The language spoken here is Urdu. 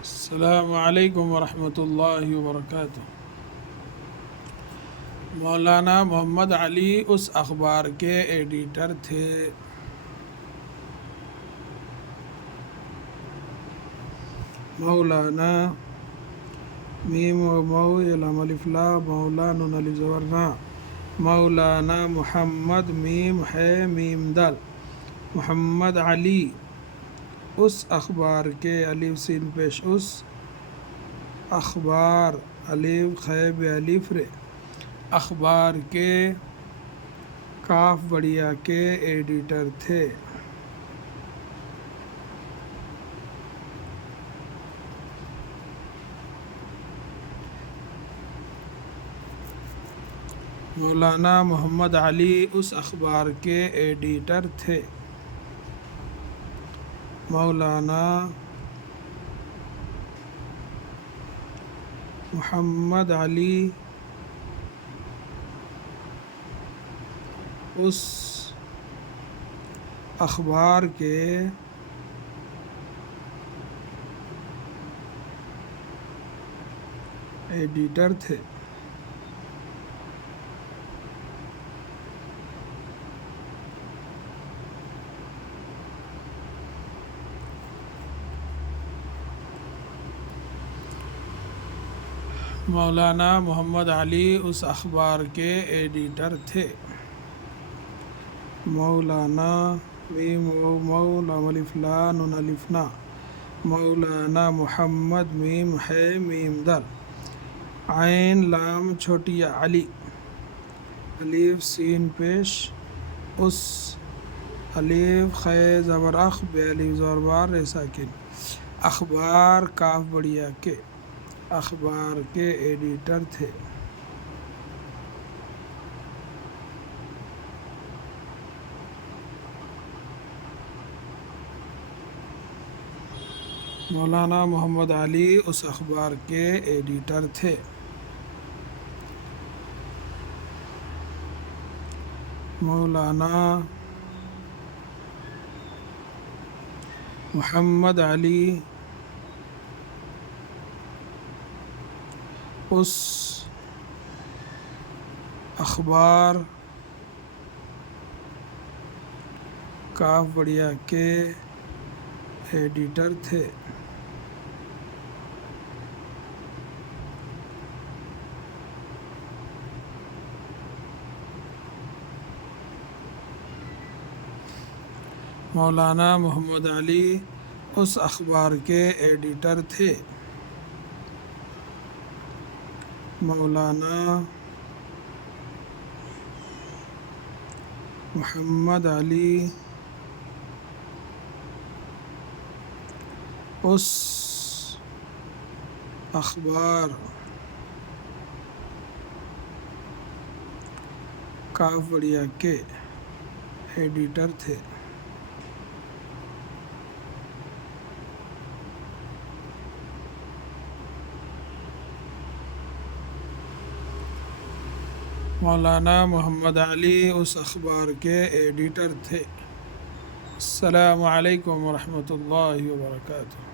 السلام علیکم ورحمۃ اللہ وبرکاتہ۔ مولانا محمد علی اس اخبار کے ایڈیٹر تھے۔ مولانا میم و مو لام الف لا مولا نون الف زبر نا مولانا محمد میم ہے میم دال محمد علی اس اخبار کے الف سین پیش اس اخبار الف خیب الف رے اخبار کے کاف بڑیا کے ایڈیٹر تھے۔ مولانا محمد علی اس اخبار کے ایڈیٹر تھے۔ مولانا محمد علی اس اخبار کے ایڈیٹر تھے۔ مولانا محمد علی اس اخبار کے ایڈیٹر تھے۔ مولانا میم و مو لام الف لا نون الف نا مولانا محمد میم ہے میم دال عین لام چھوٹی علی الف سین پیش اس الف خے زبر اخ بے الف زبر بار رے ساکن اخبار کاف بڑیا کے اخبار کے ایڈیٹر تھے۔ مولانا محمد علی اس اخبار کے ایڈیٹر تھے۔ مولانا محمد علی اس اخبار کاف بڑیا کے ایڈیٹر تھے۔ مولانا محمد علی اس اخبار کے ایڈیٹر تھے۔ مولانا محمد علی اس اخبار کاف بڑیا کے ایڈیٹر تھے۔ مولانا محمد علی اس اخبار کے ایڈیٹر تھے۔ السلام علیکم ورحمۃ اللہ وبرکاتہ۔